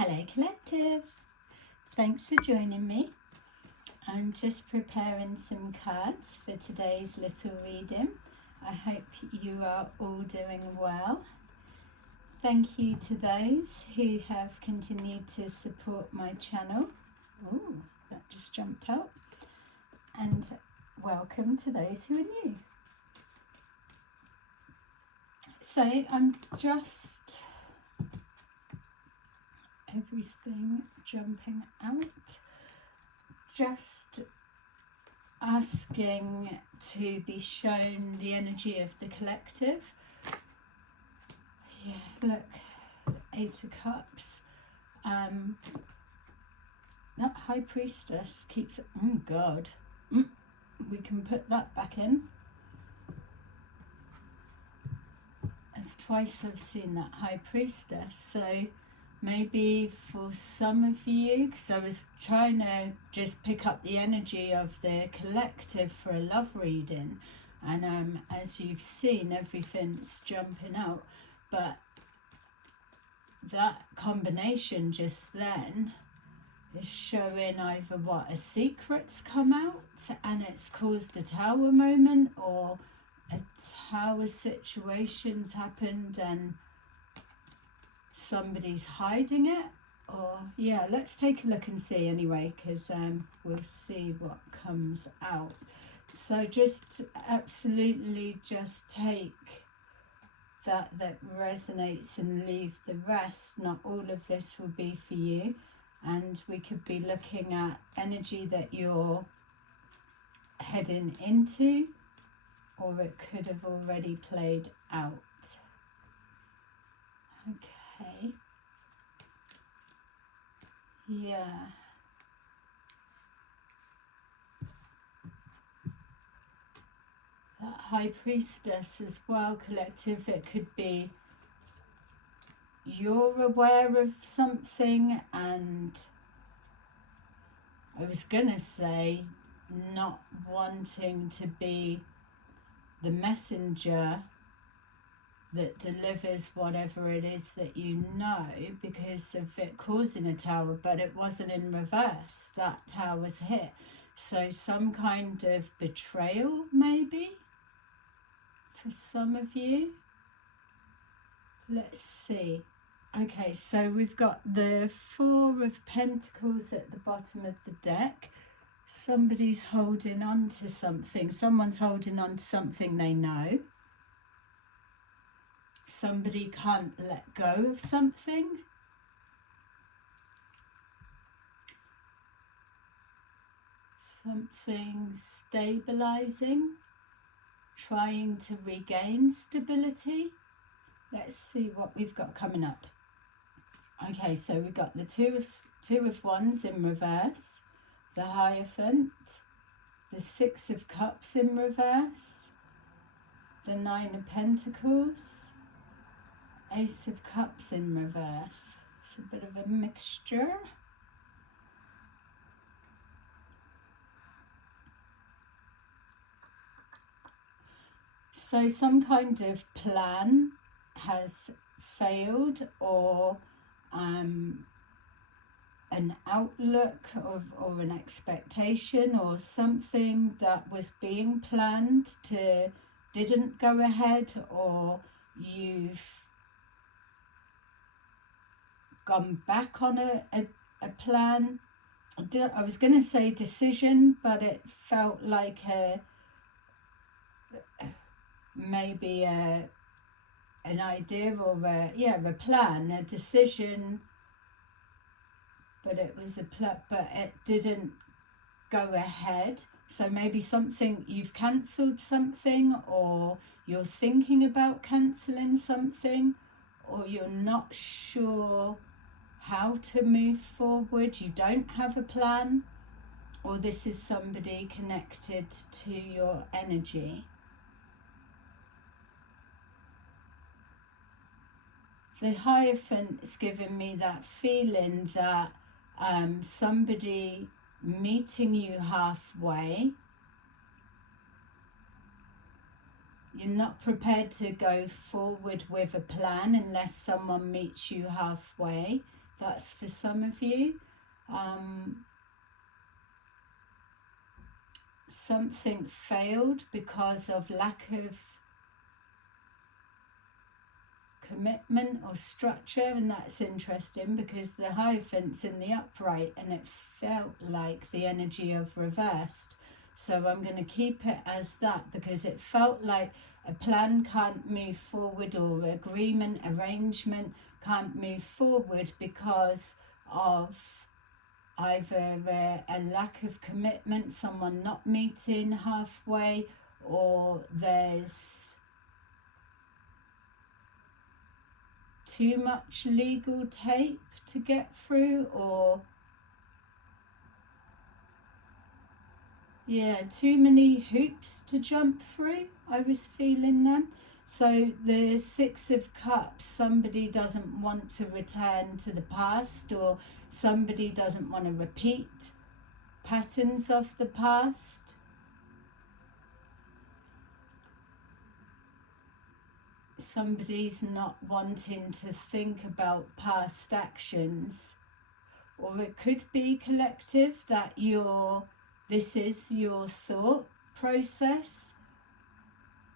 Hello Collective, thanks for joining me. I'm just preparing some cards for today's little reading. I hope you are all doing well. Thank you to those who have continued to support my channel. Oh, that just jumped out. And welcome to those who are new. So I'm just everything jumping out, just asking to be shown the energy of the collective. Yeah, look, Eight of Cups. That High Priestess keeps, oh God, we can put that back in. As twice I've seen that High Priestess, so maybe for some of you, because I was trying to just pick up the energy of the collective for a love reading, and as you've seen, everything's jumping out, but that combination just then is showing either what a secret's come out and it's caused a tower moment, or a tower situation's happened and somebody's hiding it. Or yeah, let's take a look and see anyway, because we'll see what comes out. So just absolutely just take that resonates and leave the rest. Not all of this will be for you, and we could be looking at energy that you're heading into, or it could have already played out. Okay. Yeah. That High Priestess as well, collective. It could be you're aware of something, and I was gonna say not wanting to be the messenger that delivers whatever it is that you know, because of it causing a tower, but it wasn't in reverse. That tower's hit. So some kind of betrayal maybe for some of you. Let's see. Okay, so we've got the Four of Pentacles at the bottom of the deck. Somebody's holding on to something. Someone's holding on to something they know. Somebody can't let go of something. Something stabilizing, trying to regain stability. Let's see what we've got coming up. Okay, so we've got the two of Wands in reverse, the Hierophant, the Six of Cups in reverse, the Nine of Pentacles, Ace of Cups in reverse. It's a bit of a mixture. So some kind of plan has failed, or an outlook or an expectation, or something that was being planned didn't go ahead, or you've gone back on a plan. I was going to say decision, but it felt like maybe an idea, or a plan, a decision, but it was but it didn't go ahead. So maybe something, you've cancelled something, or you're thinking about cancelling something, or you're not sure how to move forward. You don't have a plan, or this is somebody connected to your energy. The Hierophant is giving me that feeling that somebody meeting you halfway. You're not prepared to go forward with a plan unless someone meets you halfway. That's for some of you. Something failed because of lack of commitment or structure, and that's interesting because the Hierophant's in the upright and it felt like the energy of reversed. So I'm going to keep it as that because it felt like a plan can't move forward, or agreement, arrangement can't move forward because of either a lack of commitment, someone not meeting halfway, or there's too much legal tape to get through, or too many hoops to jump through. I was feeling them. So the Six of Cups, somebody doesn't want to return to the past, or somebody doesn't want to repeat patterns of the past. Somebody's not wanting to think about past actions, or it could be collective that this is your thought process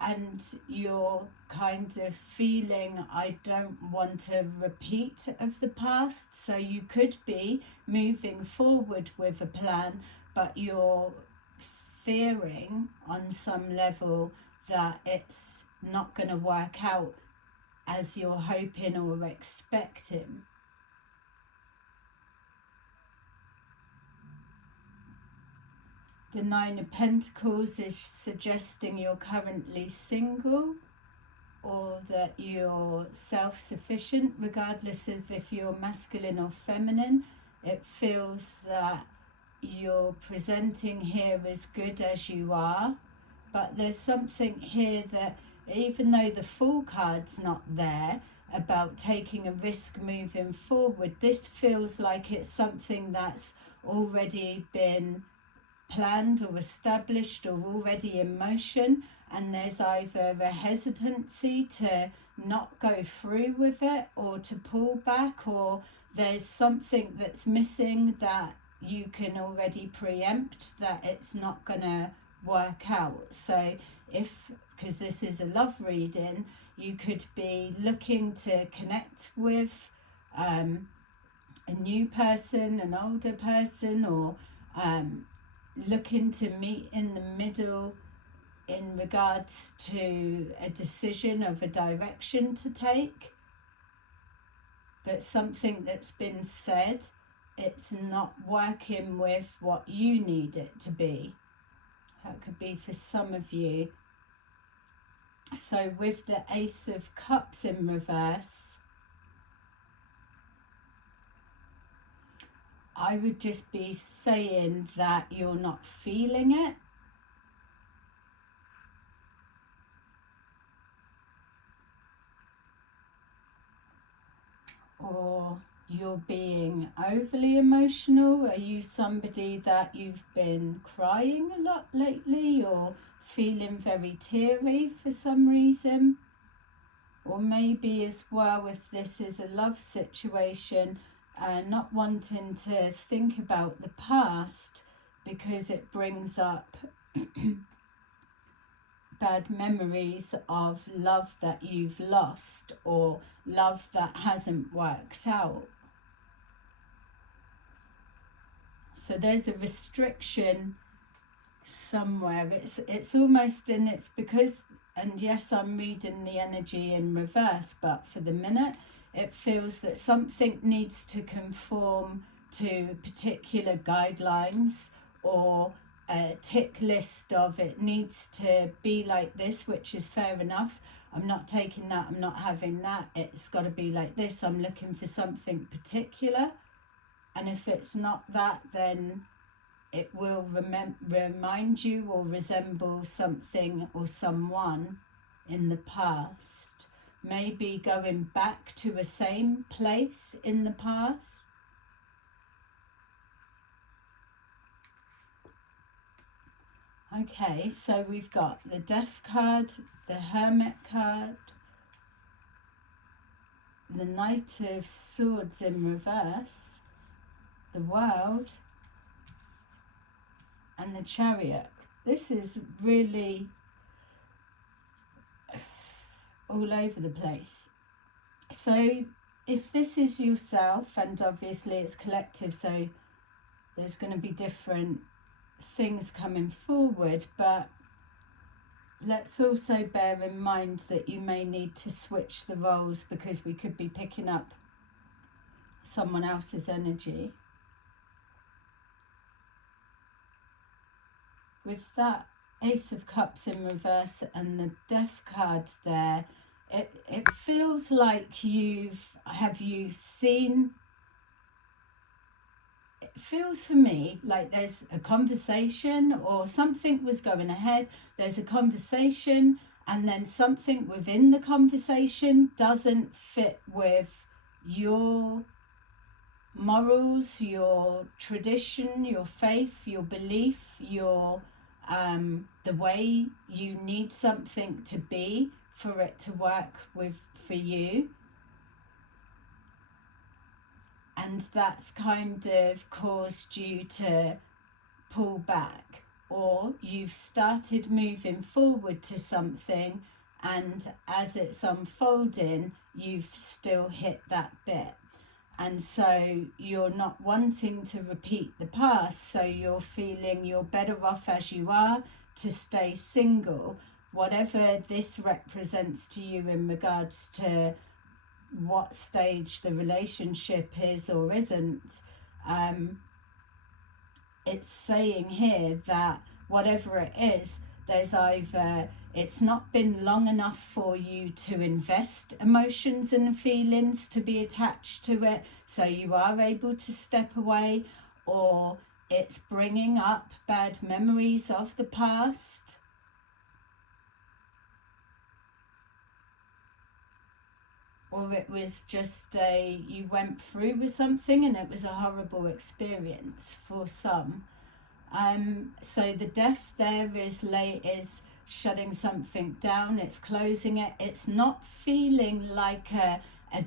and you're kind of feeling, I don't want a repeat of the past. So you could be moving forward with a plan, but you're fearing on some level that it's not going to work out as you're hoping or expecting. The Nine of Pentacles is suggesting you're currently single, or that you're self-sufficient, regardless of if you're masculine or feminine. It feels that you're presenting here as good as you are, but there's something here that, even though the Fool card's not there, about taking a risk moving forward, this feels like it's something that's already been planned or established or already in motion, and there's either a hesitancy to not go through with it or to pull back, or there's something that's missing that you can already preempt that it's not going to work out. So because this is a love reading, you could be looking to connect with a new person, an older person, or looking to meet in the middle in regards to a decision of a direction to take. But something that's been said, it's not working with what you need it to be. That could be for some of you. So with the Ace of Cups in reverse, I would just be saying that you're not feeling it. Or you're being overly emotional. Are you somebody that you've been crying a lot lately, or feeling very teary for some reason? Or maybe as well, if this is a love situation, not wanting to think about the past because it brings up bad memories of love that you've lost, or love that hasn't worked out. So there's a restriction somewhere. It's almost, and it's because, and yes, I'm reading the energy in reverse, but for the minute it feels that something needs to conform to particular guidelines, or a tick list of it needs to be like this, which is fair enough. I'm not taking that, I'm not having that, it's got to be like this. I'm looking for something particular, and if it's not that, then it will remind you or resemble something or someone in the past. Maybe going back to a same place in the past. Okay, so we've got the Death card, the Hermit card, the Knight of Swords in reverse, the World, and the Chariot. This is really all over the place. So if this is yourself, and obviously it's collective, so there's going to be different things coming forward, but let's also bear in mind that you may need to switch the roles, because we could be picking up someone else's energy. With that Ace of Cups in reverse and the Death card there, it feels like have you seen, it feels for me like there's a conversation or something was going ahead. There's a conversation, and then something within the conversation doesn't fit with your morals, your tradition, your faith, your belief, your the way you need something to be for it to work for you. And that's kind of caused you to pull back, or you've started moving forward to something, and as it's unfolding you've still hit that bit, and so you're not wanting to repeat the past, so you're feeling you're better off as you are to stay single, whatever this represents to you in regards to what stage the relationship is or isn't. It's saying here that whatever it is, there's either it's not been long enough for you to invest emotions and feelings to be attached to it, so you are able to step away, or it's bringing up bad memories of the past. Or it was just you went through with something and it was a horrible experience for some. So the Death there is shutting something down, it's closing it. It's not feeling like a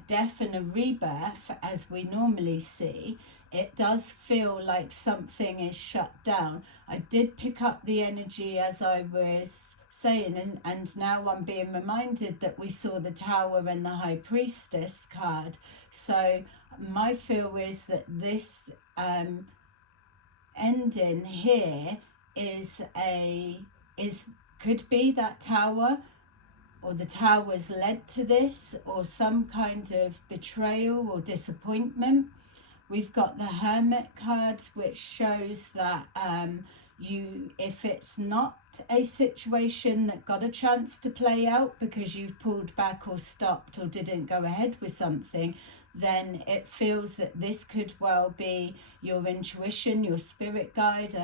death and a rebirth as we normally see. It does feel like something is shut down. I did pick up the energy as I was saying, and now I'm being reminded that we saw the Tower and the High Priestess card. So my feel is that this ending here could be that Tower, or the Tower's led to this, or some kind of betrayal or disappointment. We've got the Hermit card, which shows that if it's not a situation that got a chance to play out because you've pulled back or stopped or didn't go ahead with something, then it feels that this could well be your intuition, your spirit guide, a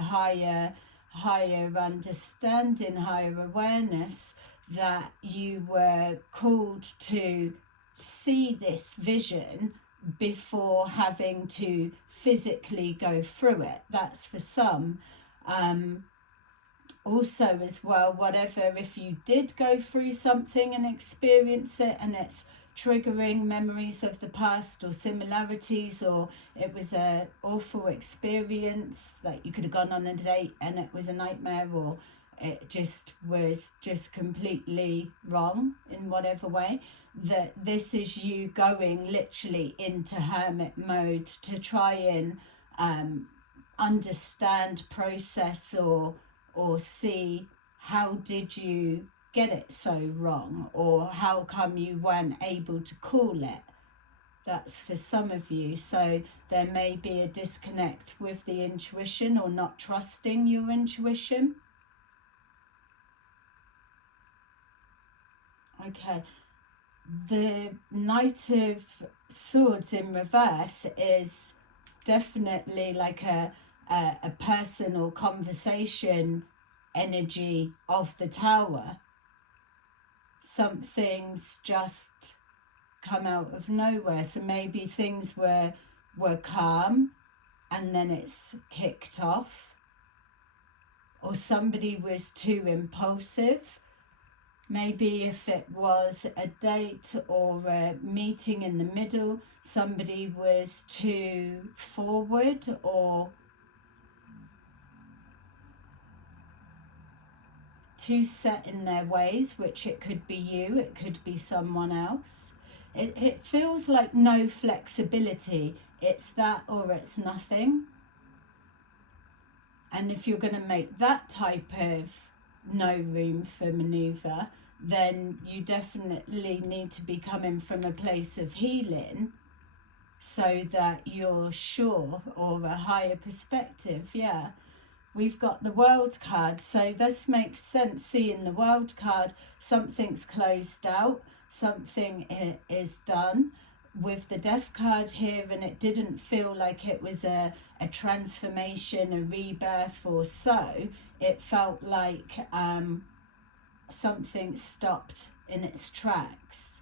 higher understanding, higher awareness, that you were called to see this vision before having to physically go through it. That's for some. Also as well, whatever, if you did go through something and experience it and it's triggering memories of the past or similarities, or it was a awful experience, like you could have gone on a date and it was a nightmare, or it just was just completely wrong in whatever way, that this is you going literally into hermit mode to try and understand, process, or see how did you get it so wrong, or how come you weren't able to call it. That's for some of you. So there may be a disconnect with the intuition, or not trusting your intuition. Okay, the Knight of Swords in reverse is definitely like a personal conversation energy of the Tower. Something's just come out of nowhere. So maybe things were calm and then it's kicked off, or somebody was too impulsive. Maybe if it was a date or a meeting in the middle, somebody was too forward or too set in their ways, which it could be you, it could be someone else. It feels like no flexibility. It's that or it's nothing. And if you're going to make that type of no room for manoeuvre, then you definitely need to be coming from a place of healing so that you're sure, or a higher perspective. Yeah, we've got the World card, so this makes sense. Seeing the World card, something's closed out, something is done. With the Death card here, and it didn't feel like it was a transformation, a rebirth or so. It felt like something stopped in its tracks.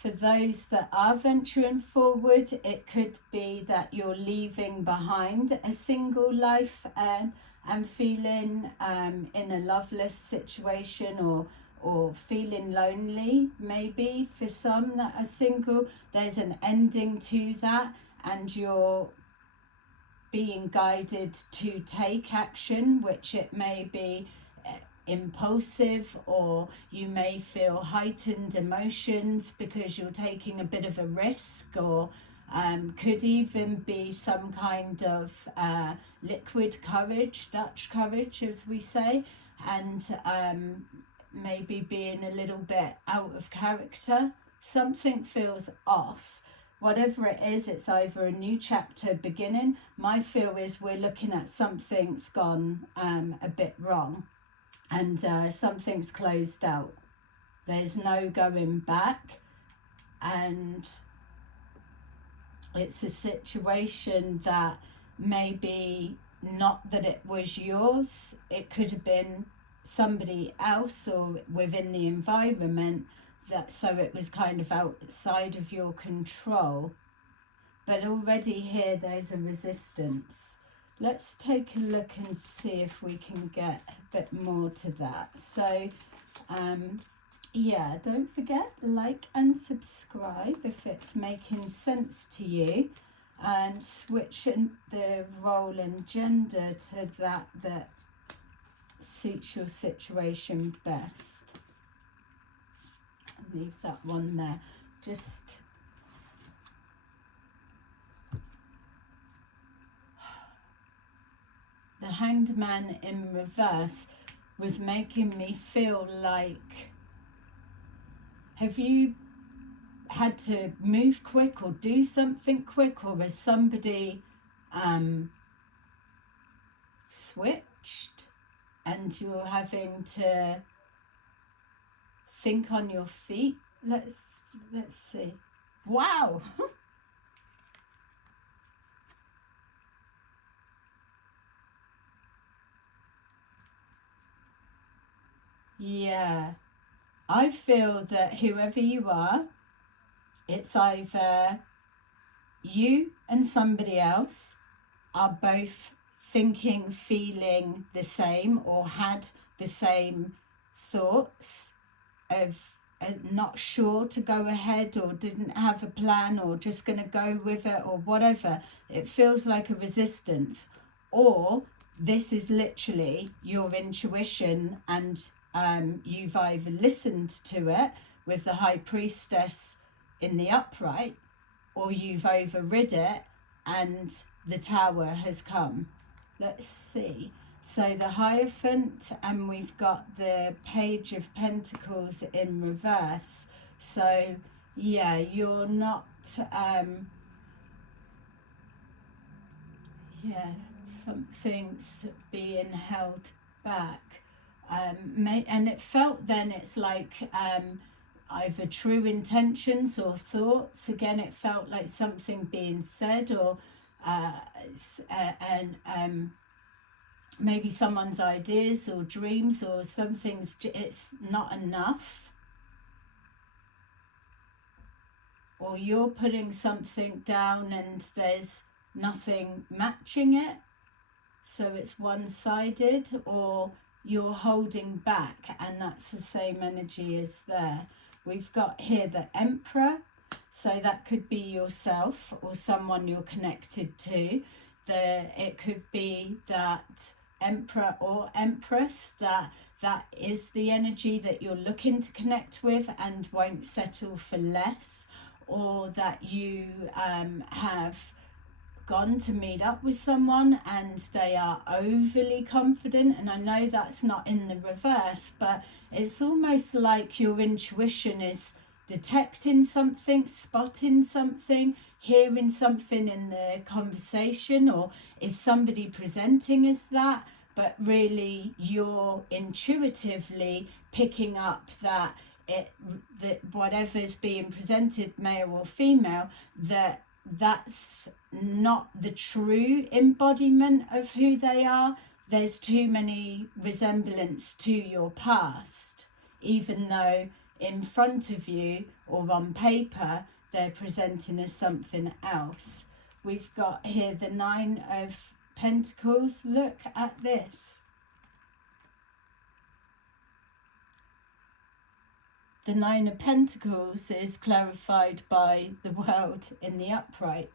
For those that are venturing forward, it could be that you're leaving behind a single life and feeling in a loveless situation, or feeling lonely. Maybe for some that are single, there's an ending to that, and you're being guided to take action, which it may be impulsive, or you may feel heightened emotions because you're taking a bit of a risk, or could even be some kind of liquid courage, Dutch courage as we say, and maybe being a little bit out of character. Something feels off. Whatever it is, it's either a new chapter beginning. My feel is we're looking at something's gone a bit wrong, and something's closed out. There's no going back, and it's a situation that maybe not that it was yours. It could have been somebody else or within the environment, that so it was kind of outside of your control. But already here there's a resistance. Let's take a look and see if we can get a bit more to that. So yeah, don't forget, like and subscribe if it's making sense to you, and switch the role and gender to that suits your situation best. Leave that one there. Just the Hanged Man in reverse was making me feel like, have you had to move quick or do something quick, or has somebody switched and you're having to think on your feet? Let's see. Wow. Yeah, I feel that whoever you are, it's either you and somebody else are both thinking, feeling the same, or had the same thoughts of not sure to go ahead, or didn't have a plan, or just going to go with it, or whatever. It feels like a resistance. Or this is literally your intuition, and you've either listened to it with the High Priestess in the upright, or you've overrid it and the Tower has come. Let's see. So the Hierophant, and we've got the Page of Pentacles in reverse. So yeah, you're not something's being held back. And it felt then it's like either true intentions or thoughts. Again, it felt like something being said, or maybe someone's ideas or dreams, or something's, it's not enough, or you're putting something down and there's nothing matching it. So it's one-sided, or you're holding back, and that's the same energy as there. We've got here the Emperor, so that could be yourself or someone you're connected to. It could be that Emperor or Empress, that is the energy that you're looking to connect with and won't settle for less, or that you have gone to meet up with someone and they are overly confident. And I know that's not in the reverse, but it's almost like your intuition is detecting something, spotting something, hearing something in the conversation, or is somebody presenting as that, but really you're intuitively picking up that whatever's being presented, male or female, that's not the true embodiment of who they are. There's too many resemblance to your past, even though in front of you or on paper they're presenting as something else. We've got here the Nine of Pentacles. Look at this. The Nine of Pentacles is clarified by the World in the upright.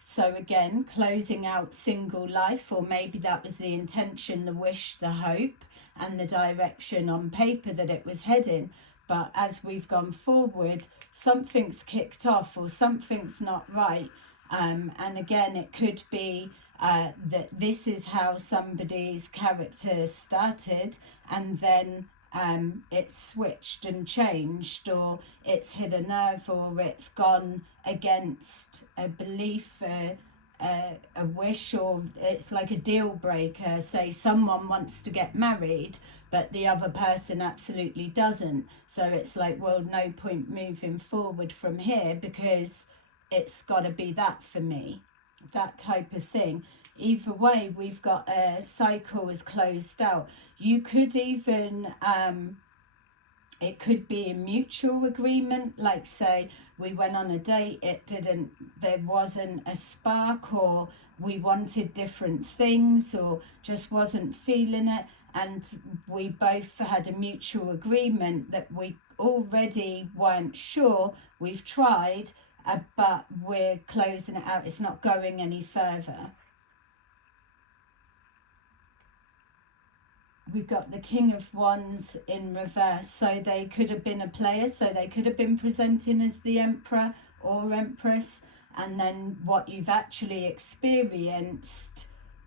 So again, closing out single life, or maybe that was the intention, the wish, the hope, and the direction on paper that it was heading. But as we've gone forward, something's kicked off or something's not right. And again, it could be that this is how somebody's character started, and then it's switched and changed, or it's hit a nerve, or it's gone against a belief, a wish, or it's like a deal breaker. Say someone wants to get married but the other person absolutely doesn't, so it's like, well, no point moving forward from here because it's got to be that for me, that type of thing. Either way, we've got a cycle is closed out. You could even it could be a mutual agreement, like say we went on a date, there wasn't a spark, or we wanted different things, or just wasn't feeling it, and we both had a mutual agreement that we already weren't sure, we've tried, but we're closing it out, it's not going any further. We've got the King of Wands in reverse, so they could have been a player, so they could have been presenting as the Emperor or Empress, and then what you've actually experienced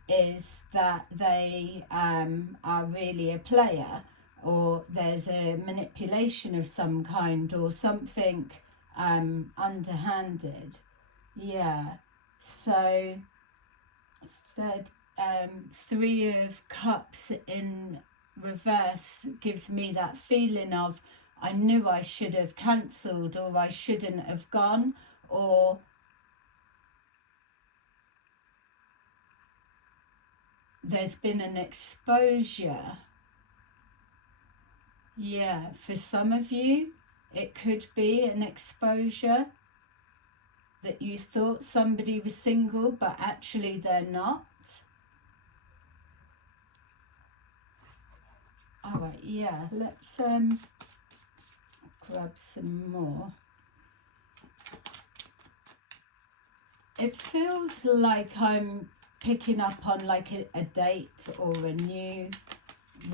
is that they are really a player, or there's a manipulation of some kind, or something underhanded. Yeah, so third, Three of Cups in reverse gives me that feeling of, I knew I should have cancelled, or I shouldn't have gone, or there's been an exposure. Yeah, for some of you, it could be an exposure that you thought somebody was single, but actually they're not. All right, yeah, let's grab some more. It feels like I'm picking up on like a date or a new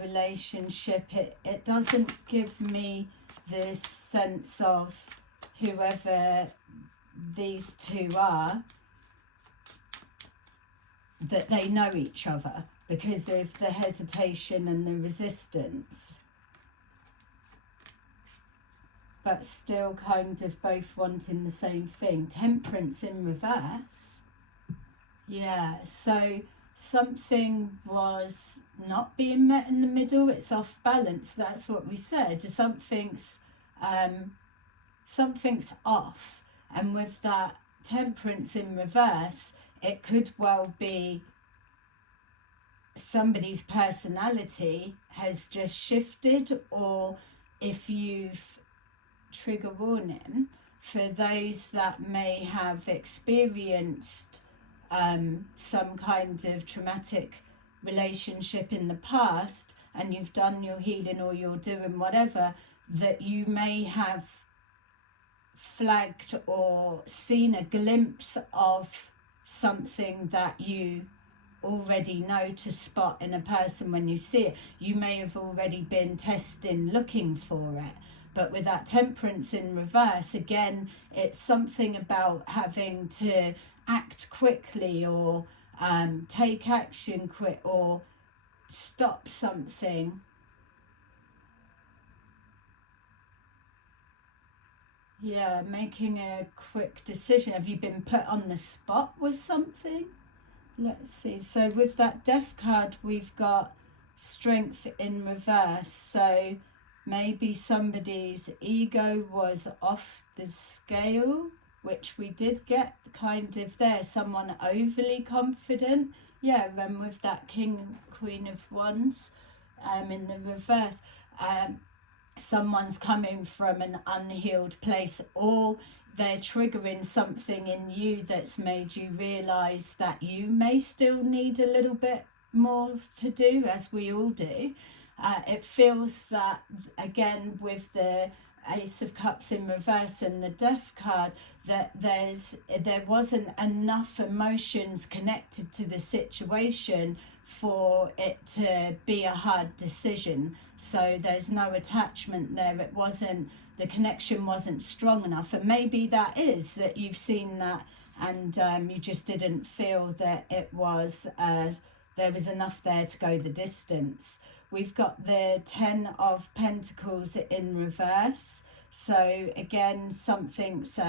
relationship. It doesn't give me this sense of whoever these two are, that they know each other, because of the hesitation and the resistance, but still kind of both wanting the same thing. Temperance in reverse. Yeah, so something was not being met in the middle, it's off balance, that's what we said. Something's off, and with that Temperance in reverse, it could well be somebody's personality has just shifted, or if you've, trigger warning for those that may have experienced some kind of traumatic relationship in the past, and you've done your healing or you're doing whatever, that you may have flagged or seen a glimpse of something that you already know to spot in a person when you see it. You may have already been testing, looking for it. But with that temperance in reverse, again, it's something about having to act quickly, or take action quick, or stop something. Yeah, making a quick decision. Have you been put on the spot with something? Let's see. So with that death card, we've got strength in reverse. So maybe somebody's ego was off the scale, which we did get kind of there. Someone overly confident. Yeah, and with that King, Queen of Wands in the reverse. Someone's coming from an unhealed place, or they're triggering something in you that's made you realise that you may still need a little bit more to do, as we all do. It feels that, again, with the Ace of Cups in reverse and the Death card, that there wasn't enough emotions connected to the situation for it to be a hard decision. So there's no attachment there. It wasn't, the connection wasn't strong enough. And maybe that is that you've seen that, and you just didn't feel that it was there was enough there to go the distance. We've got the Ten of Pentacles in reverse. So again, something's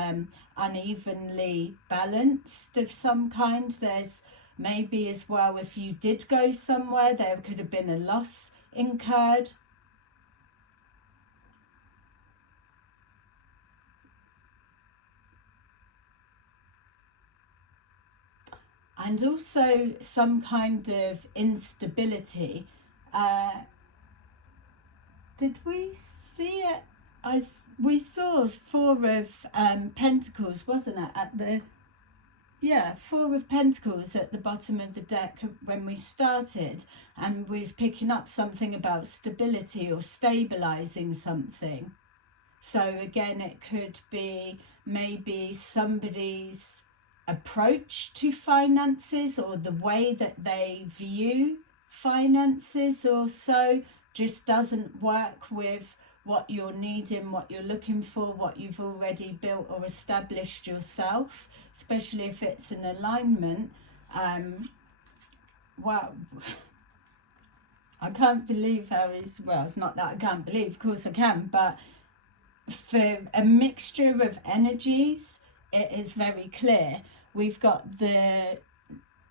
unevenly balanced of some kind. There's maybe as well, if you did go somewhere, there could have been a loss incurred. And also some kind of instability. Did we see it? We saw Four of Pentacles, wasn't it? At the Four of Pentacles at the bottom of the deck when we started, and we was picking up something about stability or stabilizing something. So again, it could be maybe somebody's approach to finances, or the way that they view finances or so, just doesn't work with what you're needing, what you're looking for, what you've already built or established yourself, especially if it's an alignment. Well, I can't believe how it's, well, it's not that I can't believe, of course I can, but for a mixture of energies, it is very clear. We've got the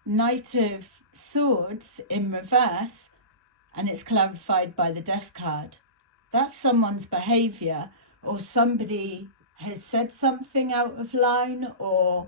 Knight of Swords in reverse, and it's clarified by the Death card. That's someone's behaviour, or somebody has said something out of line, or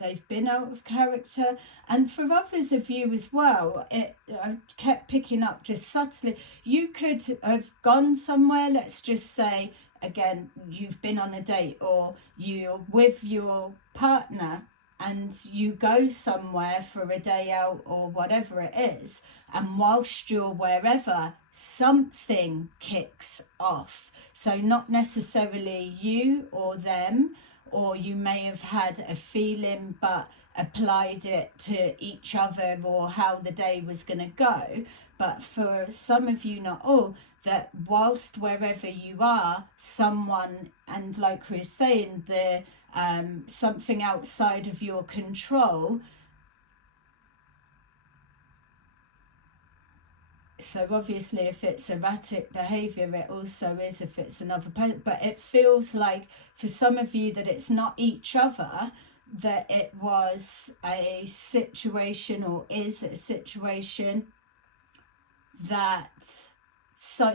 they've been out of character. And for others of you as well, I kept picking up just subtly, you could have gone somewhere, let's just say, again, you've been on a date, or you're with your partner and you go somewhere for a day out or whatever it is, and whilst you're wherever, something kicks off. So not necessarily you or them, or you may have had a feeling but applied it to each other or how the day was going to go. But for some of you, not all, that whilst wherever you are, someone, and like we were saying, the something outside of your control. So obviously if it's erratic behaviour, it also is if it's another person. But it feels like for some of you that it's not each other, that it was a situation, or is a situation, that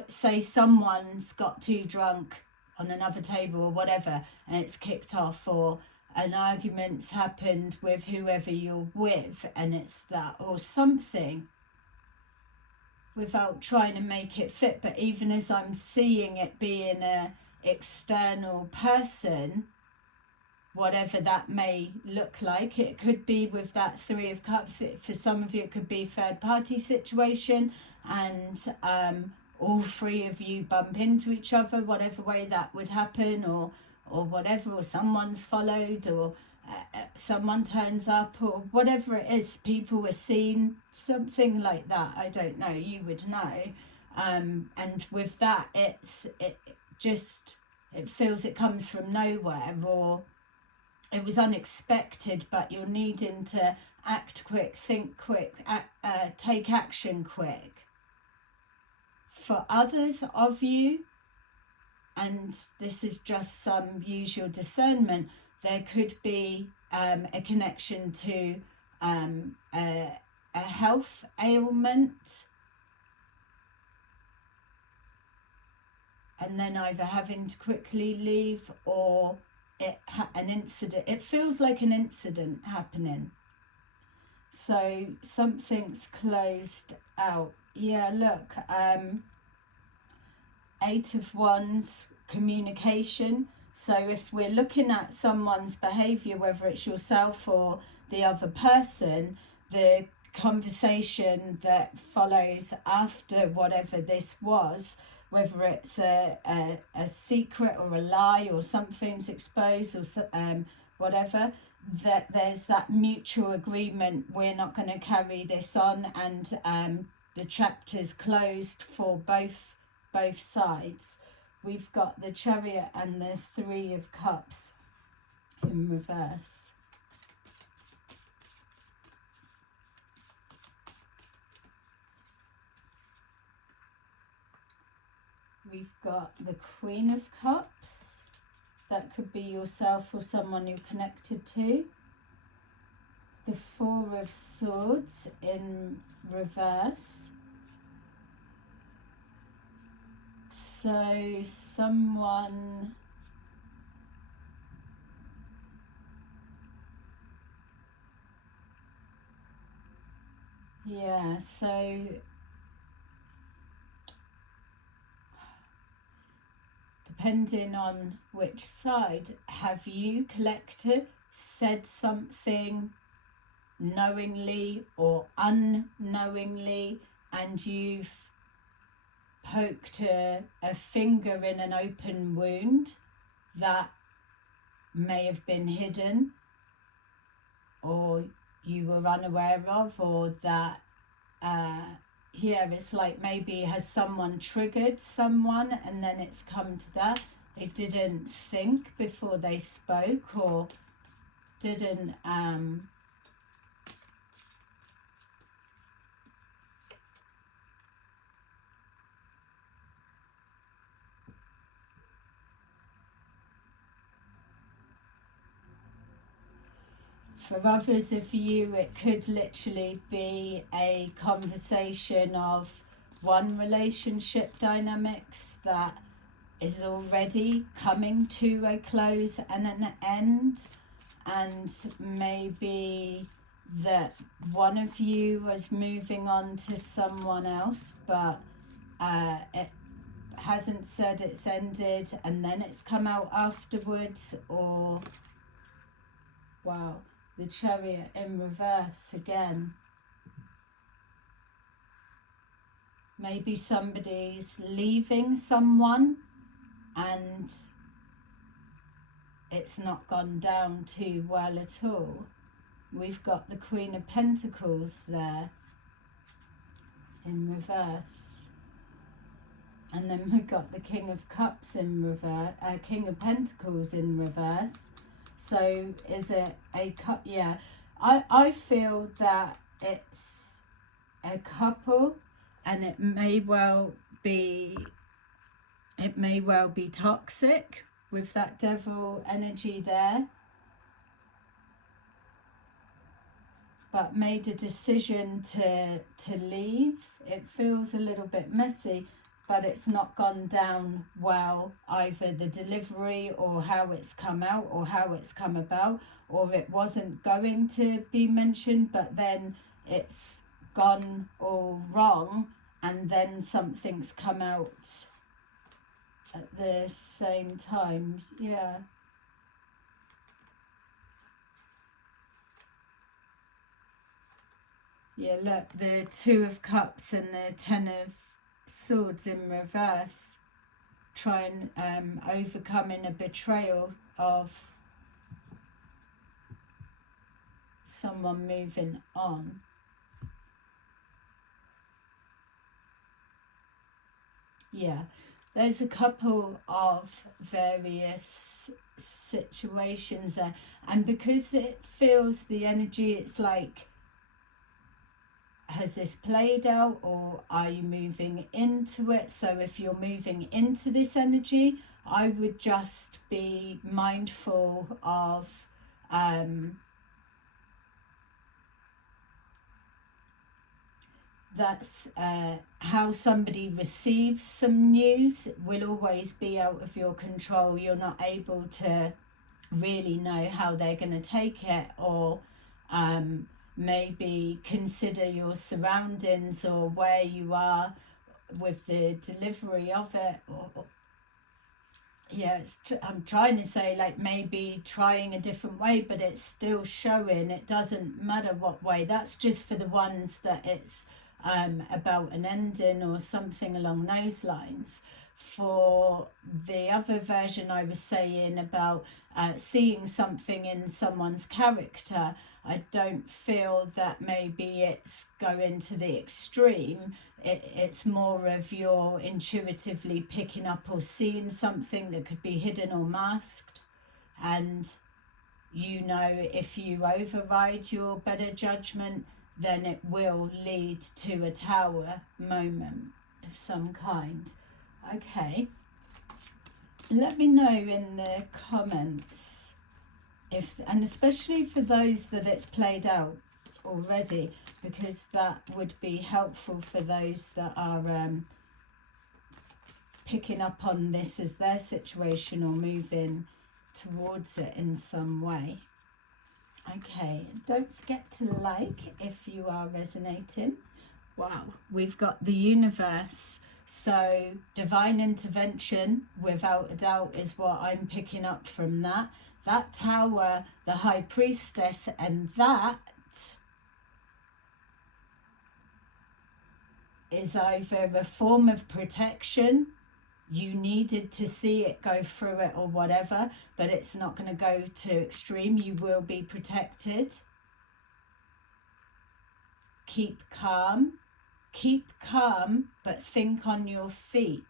say someone's got too drunk on another table or whatever, and it's kicked off, or an argument's happened with whoever you're with, and it's that, or something, without trying to make it fit. But even as I'm seeing it being a external person, whatever that may look like. It could be with that Three of Cups. For some of you, it could be a third party situation, and all three of you bump into each other, whatever way that would happen, or whatever, or someone's followed, or someone turns up, or whatever it is, people are seen, something like that. I don't know, you would know. And with that, it feels it comes from nowhere, or it was unexpected, but you're needing to act quick, think quick, take action quick. For others of you, and this is just some usual discernment, there could be a connection to a health ailment, and then either having to quickly leave, or an incident. It feels like an incident happening. So something's closed out. Yeah, look, 8 of Wands, communication. So if we're looking at someone's behaviour, whether it's yourself or the other person, the conversation that follows after whatever this was, whether it's a secret or a lie, or something's exposed, or whatever, that there's that mutual agreement, we're not going to carry this on, and the chapter's closed for both sides. We've got the Chariot and the Three of Cups in reverse. We've got the Queen of Cups. That could be yourself or someone you're connected to. The Four of Swords in reverse. So someone... Yeah, so... depending on which side, have you, collective, said something knowingly or unknowingly, and you've poked a finger in an open wound that may have been hidden, or you were unaware of, or that yeah, it's like maybe has someone triggered someone, and then it's come to that. They didn't think before they spoke, or didn't for others of you, it could literally be a conversation of one relationship dynamics that is already coming to a close and an end, and maybe that one of you was moving on to someone else, but it hasn't said it's ended, and then it's come out afterwards. Or wow, the Chariot in reverse again. Maybe somebody's leaving someone and it's not gone down too well at all. We've got the Queen of Pentacles there in reverse. And then we've got the King of Cups in reverse, King of Pentacles in reverse. So is it a cup? Yeah, I feel that it's a couple, and it may well be toxic with that Devil energy there, but made a decision to leave. It feels a little bit messy, but it's not gone down well, either the delivery or how it's come out or how it's come about, or it wasn't going to be mentioned, but then it's gone all wrong, and then something's come out at the same time. Yeah. Yeah, look, the Two of Cups and the Ten of Swords in reverse. Try and overcoming a betrayal of someone moving on. Yeah, there's a couple of various situations there, and because it feels the energy, it's like, has this played out or are you moving into it? So if you're moving into this energy, I would just be mindful of that's how somebody receives some news will always be out of your control. You're not able to really know how they're going to take it, or maybe consider your surroundings or where you are with the delivery of it. Or yeah, I'm trying to say, like, maybe trying a different way, but it's still showing it doesn't matter what way. That's just for the ones that it's about an ending or something along those lines. For the other version, I was saying about seeing something in someone's character, I don't feel that maybe it's going to the extreme. It's more of you're intuitively picking up or seeing something that could be hidden or masked, and you know, if you override your better judgment, then it will lead to a tower moment of some kind. Okay, let me know in the comments if, and especially for those that it's played out already, because that would be helpful for those that are picking up on this as their situation or moving towards it in some way. Okay, don't forget to like if you are resonating. Wow, we've got the universe. So divine intervention, without a doubt, is what I'm picking up from that. That tower, the high priestess, and that is either a form of protection. You needed to see it go through it or whatever, but it's not going to go to extreme. You will be protected. Keep calm, but think on your feet.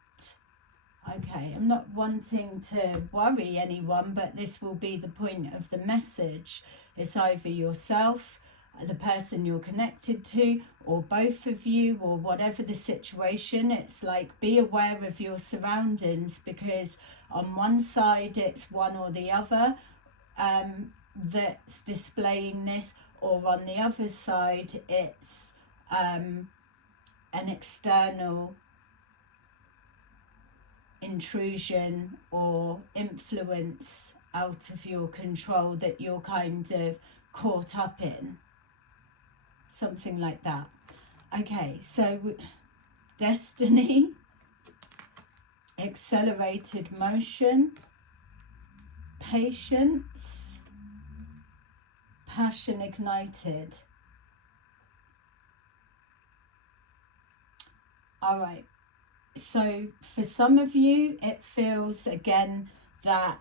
Okay, I'm not wanting to worry anyone, but this will be the point of the message. It's either yourself, the person you're connected to, or both of you, or whatever the situation. It's like, be aware of your surroundings, because on one side it's one or the other that's displaying this, or on the other side it's an external intrusion or influence out of your control that you're kind of caught up in. Something like that. Okay, so destiny, accelerated motion, patience, passion ignited. All right, so for some of you, it feels again that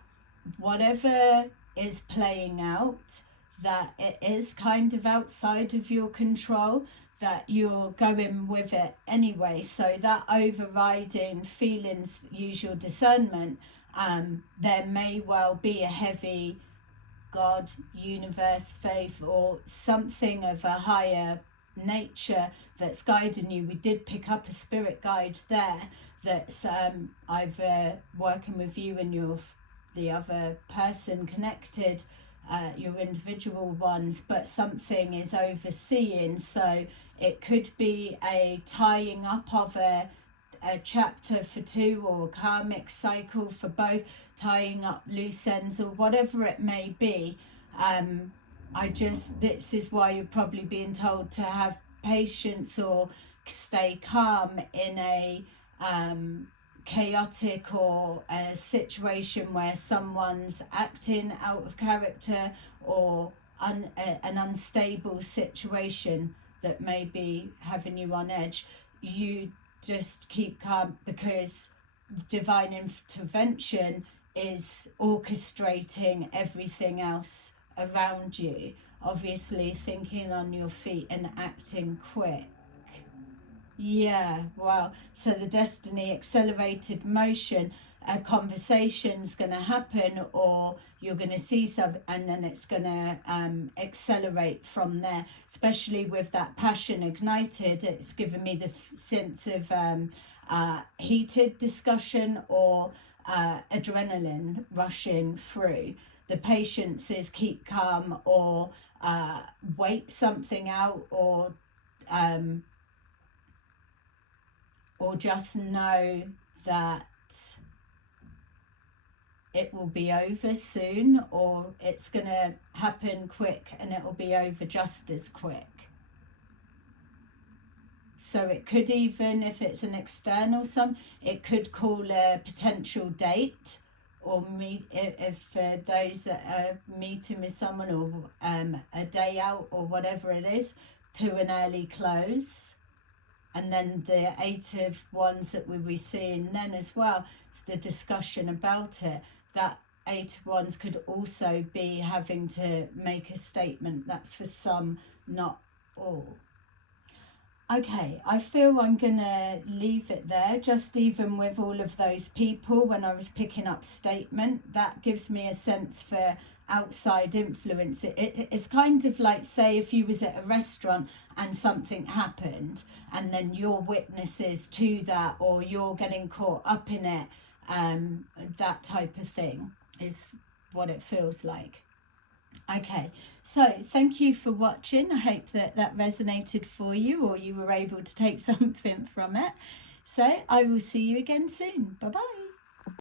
whatever is playing out, that it is kind of outside of your control, that you're going with it anyway. So that overriding feelings, use your discernment. There may well be a heavy God, universe, faith, or something of a higher nature that's guiding you. We did pick up a spirit guide there that's either working with you and the other person connected, your individual ones, but something is overseeing. So it could be a tying up of a chapter for two, or a karmic cycle for both, tying up loose ends or whatever it may be. This is why you're probably being told to have patience or stay calm in a chaotic or a situation where someone's acting out of character, or an unstable situation. that may be having you on edge, you just keep calm, because divine intervention is orchestrating everything else around you. Obviously thinking on your feet and acting quick. Yeah, wow. So the destiny accelerated motion, a conversation's going to happen, or you're going to see some, and then it's going to accelerate from there. Especially with that passion ignited, it's given me the sense of heated discussion, or adrenaline rushing through. The patience is keep calm, or wait something out, or just know that it will be over soon, or it's going to happen quick and it will be over just as quick. So it could, even if it's an external it could call a potential date, or meet, if those that are meeting with someone, or a day out or whatever it is, to an early close. And then the 8 of Wands that we'll be seeing then as well, it's the discussion about it. That 8 of Wands could also be having to make a statement. That's for some, not all. Okay, I feel I'm going to leave it there. Just even with all of those people, when I was picking up statement, that gives me a sense for outside influence. It's kind of like, say, if you was at a restaurant and something happened, and then you're witnesses to that, or you're getting caught up in it, that type of thing is what it feels like. Okay, so thank you for watching. I hope that resonated for you, or you were able to take something from it. So I will see you again soon. Bye bye.